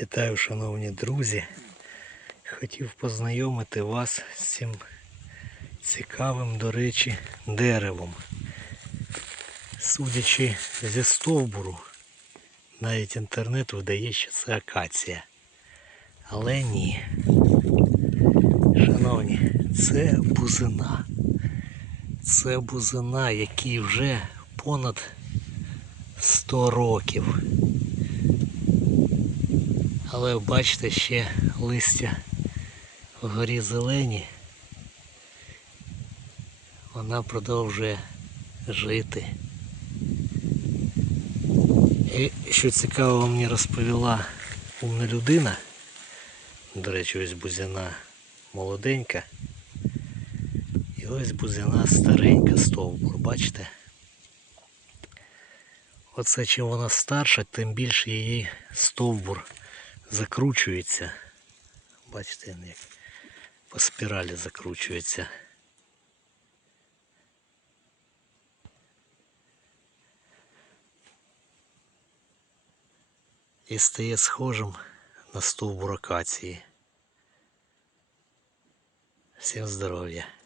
Вітаю, шановні друзі. Хотів познайомити вас з цим цікавим, до речі, деревом. Судячи зі стовбуру, навіть інтернет видає, що це акація. Але ні. Шановні, це бузина. Це бузина, якій вже понад 100 років. Але бачите, ще листя вгорі зелені. Вона продовжує жити. І що цікаво мені розповіла умна людина. До речі, ось бузина молоденька. І ось бузина старенька стовбур, бачите? Оце чим вона старша, тим більше її стовбур закручується. Бачите, він як по спіралі закручується. І стає схожим на стовбур акації. Всім здоров'я!